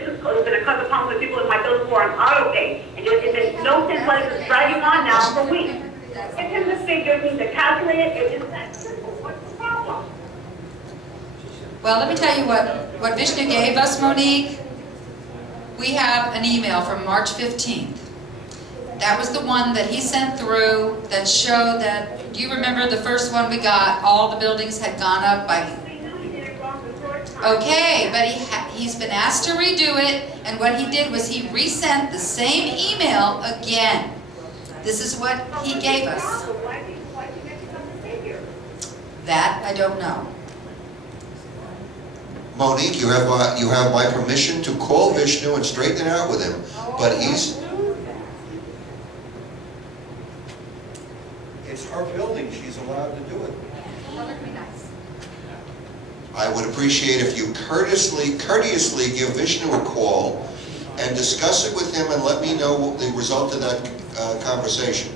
this is going to cut upon the people in my bills who are on auto pay. And it makes no sense why this is dragging on now for weeks. Give him the figures, he's a calculator, it is that simple. What's the problem? Well, let me tell you what Vishnu gave us, Monique. We have an email from March 15th. That was the one that he sent through that showed that, do you remember the first one we got, all the buildings had gone up by... Okay, but he's been asked to redo it, and what he did was he resent the same email again. This is what he gave us. That I don't know. Monique, you have my permission to call Vishnu and straighten it out with him, but he's... It's her building, she's allowed to do it. I would appreciate if you courteously give Vishnu a call and discuss it with him and let me know the result of that conversation.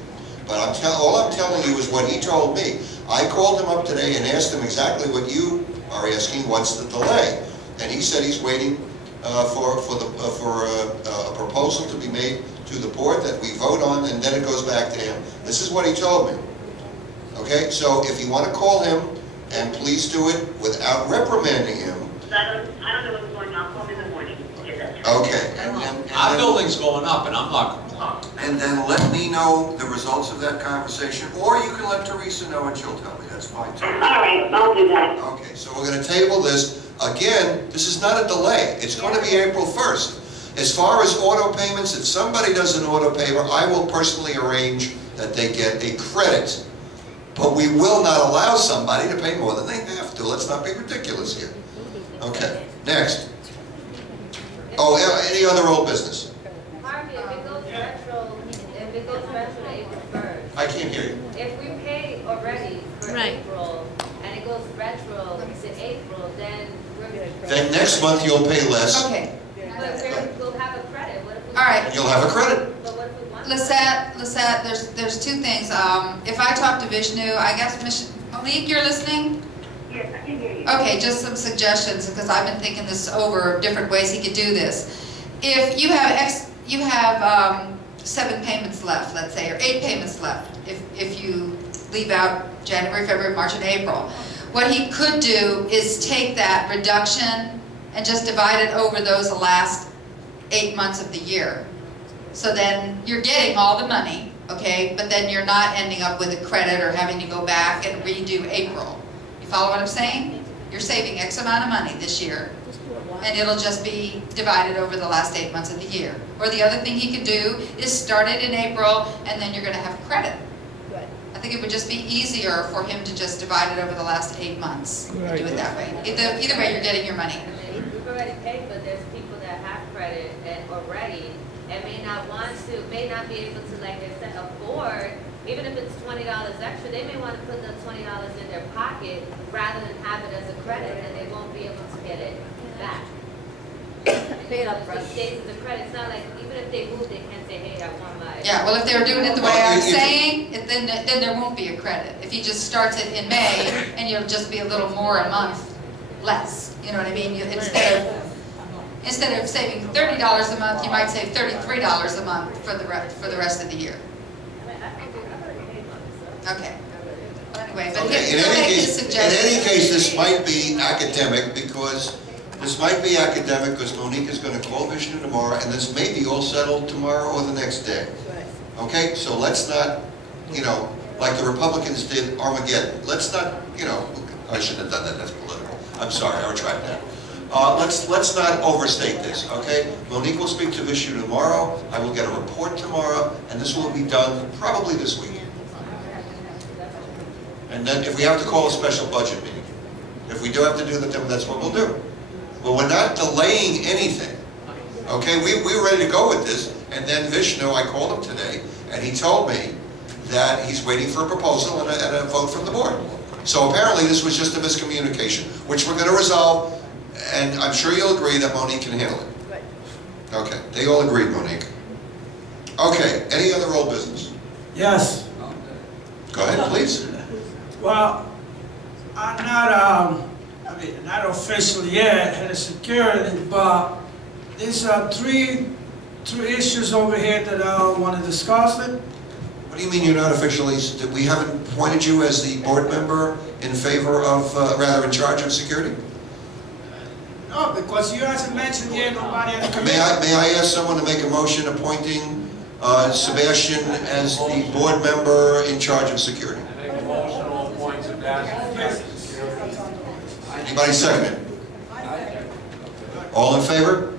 But all I'm telling you is what he told me. I called him up today and asked him exactly what you are asking, what's the delay? And he said he's waiting for a proposal to be made to the board that we vote on, and then it goes back to him. This is what he told me. Okay, so if you want to call him, and please do it without reprimanding him. I don't know what's going on. Call me in the morning. Okay. Our building's going up, and I'm not complaining. And then let me know the results of that conversation, or you can let Teresa know and she'll tell me. That's fine too. All right, I'll do that. Okay, so we're going to table this. Again, this is not a delay. It's going to be April 1st. As far as auto payments, if somebody does an auto payment, I will personally arrange that they get a credit. But we will not allow somebody to pay more than they have to. Let's not be ridiculous here. Okay, next. Oh, any other old business? Harvey, if it goes retro to April 1st. I can't hear you. If we pay already for April and it goes retro to April, then Then next month you'll pay less. Okay. But we'll have a credit. What if we All right. You'll have a credit. But what if we want Lisette, there's two things. If I talk to Vishnu, I guess, Monique, you're listening? Yes, I can hear you. Okay, just some suggestions, because I've been thinking this over, different ways he could do this. If you have 7 payments left, let's say, or 8 payments left, if you leave out January, February, March, and April, what he could do is take that reduction and just divide it over those last 8 months of the year. So then you're getting all the money, okay, but then you're not ending up with a credit or having to go back and redo April. You follow what I'm saying? You're saving X amount of money this year, and it'll just be divided over the last 8 months of the year. Or the other thing he could do is start it in April, and then you're going to have credit. I think it would just be easier for him to just divide it over the last 8 months and do it that way. Either way, you're getting your money. We've already paid, but there's people that have credit and already and may not be able to, like I said, afford, even if it's $20 extra, they may want to put the $20 in their pocket rather than have it as a credit, and they won't be able to get it back. Pay it up front. It stays as a credit. It's not like, even if they move, they can't say, hey, I want my... Yeah, well, if they were doing it the way I'm saying, then there won't be a credit. If he just starts it in May, and you'll just be a little more a month less. You know what I mean? Instead of saving $30 a month, you might save $33 a month for the rest of the year. Okay. Well, anyway, but Okay. he'll make his suggestions. In any case, this might be academic because Monique is going to call Vishnu tomorrow, and this may be all settled tomorrow or the next day. Okay, so let's not, like the Republicans did Armageddon. Let's not, I shouldn't have done that. That's political. I'm sorry. I retract that. Let's not overstate this, okay? Monique will speak to Vishnu tomorrow. I will get a report tomorrow, and this will be done probably this week. And then if we have to call a special budget meeting, if we do have to do that, then that's what we'll do. But we're not delaying anything, okay? We were ready to go with this, and then Vishnu, I called him today, and he told me that he's waiting for a proposal and a vote from the board. So apparently this was just a miscommunication, which we're going to resolve. And I'm sure you'll agree that Monique can handle it. Right. Okay, they all agreed, Monique. Okay, any other old business? Yes. Go ahead, please. Well, I'm not officially yet head of security, but These are three issues over here that I want to discuss it. What do you mean you're not officially, we haven't appointed you as the board member in favor of, rather in charge of security? No, because you hasn't mentioned here nobody at the committee. May I ask someone to make a motion appointing Sebastian as the board member in charge of security? I make a motion to appoint Sebastian as security. Anybody second it? All in favor?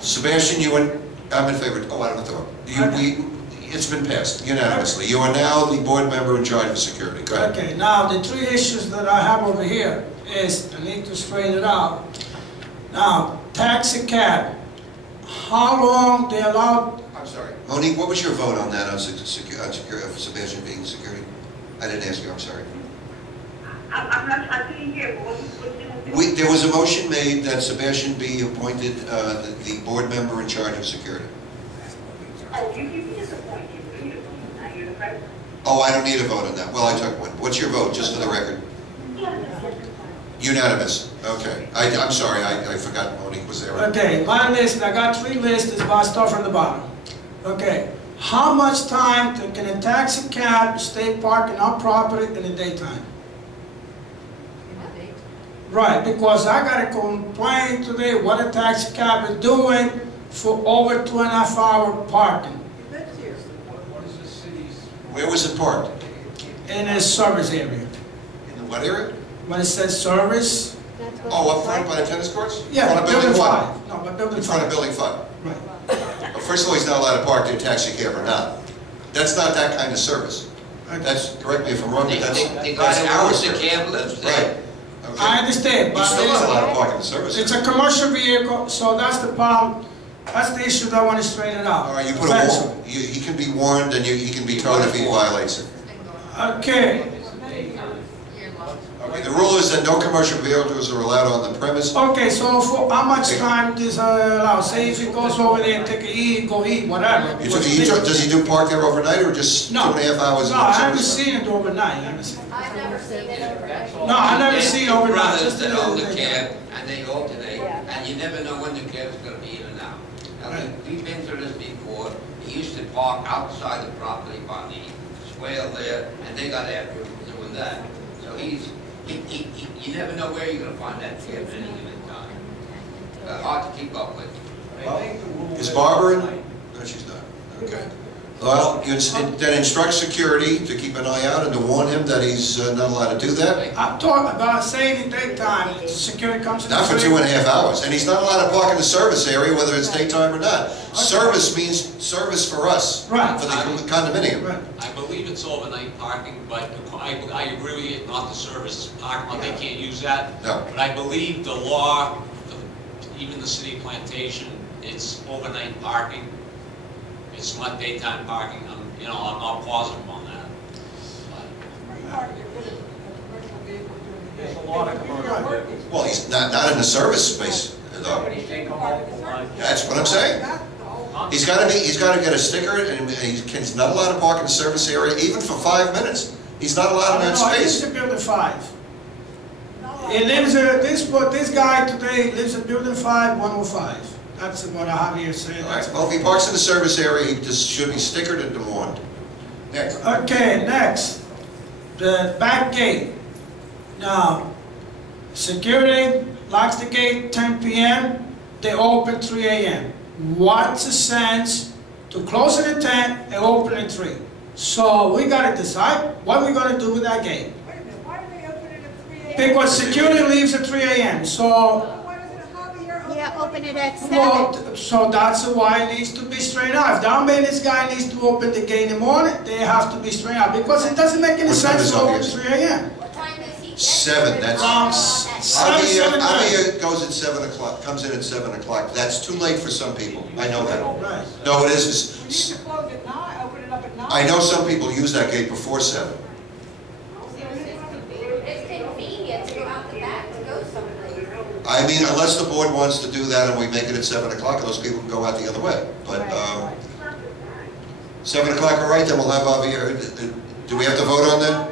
Sebastian, I'm in favor. Oh, I don't have to vote. It's been passed unanimously. You are now the board member in charge of security. Go ahead. Okay, now the three issues that I have over here is, I need to straighten it out. Now, taxi cab, how long they allow? I'm sorry. Monique, what was your vote on that, on Sebastian being security? I didn't ask you, I'm sorry. I didn't hear, but what There was a motion made that Sebastian be appointed the board member in charge of security. Oh, you just appoint you. Now you're the president. Oh, I don't need a vote on that. Well, I took one. What's your vote, just for the record? Unanimous. Okay. I'm sorry, I forgot Monique was there. Okay, my list, I got three lists, but I start from the bottom. Okay, how much time can a taxi cab stay parking on property in the daytime? Right, because I got a complaint today what a taxi cab is doing for over 2.5 hour parking. What is the city's? Where was it parked? In a service area. In the what area? When it says service, Oh, up front by the tennis courts? yeah, In front of building building 5. one? No, but building In front of 5. building 5. Right. Well, first of all, he's not allowed to park their taxi cab or not. That's not that kind of service. Okay. That's, correct me if I'm wrong, but that's... They got that's hours the service. cab lives there. Right. Okay. I understand, You're but still not allowed to park in the service it's area. a commercial vehicle, so that's the problem. That's the issue that I want to straighten out. All right, you put Eventually. he can be warned and he can be told if he violates it. Okay, Okay, the rule is that no commercial vehicles are allowed on the premise. okay, so for how much time does allow? Say if he goes over there and take a eat, go eat, whatever. Does he do park there overnight or just No. 2.5 hours? No, I haven't seen it overnight. I've never seen it overnight. No, I never seen it overnight. Brothers Just that a own the little cab, and they alternate, and you never know when the cab's gonna be in and out. Now, Right. we've been through this before. He used to park outside the property on the swale there, and they got after him for doing that. So you never know where you're gonna find that cab at any given time. Hard to keep up with. Is Barbara in? No, she's not. Okay. Well, you then instruct security to keep an eye out and to warn him that he's not allowed to do that. I'm talking about saying in daytime, security comes in. Not for 2.5 hours. And he's not allowed to park in the service area, whether it's daytime or not. Service means service for us. Right. For the condominium. Right. I believe it's overnight parking, but I agree with you, not the service parking lot, they can't use that. No. But I believe the law, even the city of Plantation, it's overnight parking. It's not daytime parking. I'm not positive on that. There's a lot of commercial vehicles. Well, he's not in the service space, though. That's what I'm saying. He's got to get a sticker, and he's not allowed to park in the service area even for 5 minutes. He's not allowed in that No, he lives space. in building 5. He lives, this guy today lives in building 5, 105. That's what I have here saying. All right. Well, if he parks in the service area, he just should be stickered and warned. Next. Okay, next, the back gate. Now, security locks the gate 10 p.m., they open 3 a.m. What's the sense to close it at 10 and open at 3? So we gotta decide what we're gonna do with that gate. Wait a minute, why do they open it at 3 a.m.? Because security leaves at 3 a.m. So, Why doesn't a hobby here open? Yeah, open it at 7. well, so that's why it needs to be straightened out. If that maintenance guy needs to open the gate in the morning, they have to be straightened out because it doesn't make any What time sense is to open at obvious? 3 a.m. What time does he get? 7, that's... Seven, Avia goes at 7 o'clock, comes in at 7 o'clock. That's too late for some people. I know that. Right. No, it You isn't. need to close at 9, open it up at 9. I know some people use that gate before 7. It's convenient to go out the back to go someplace. I mean, unless the board wants to do that and we make it at 7 o'clock, those people can go out the other way. But 7 o'clock, all right, then we'll have Avia. Do we have to vote on that?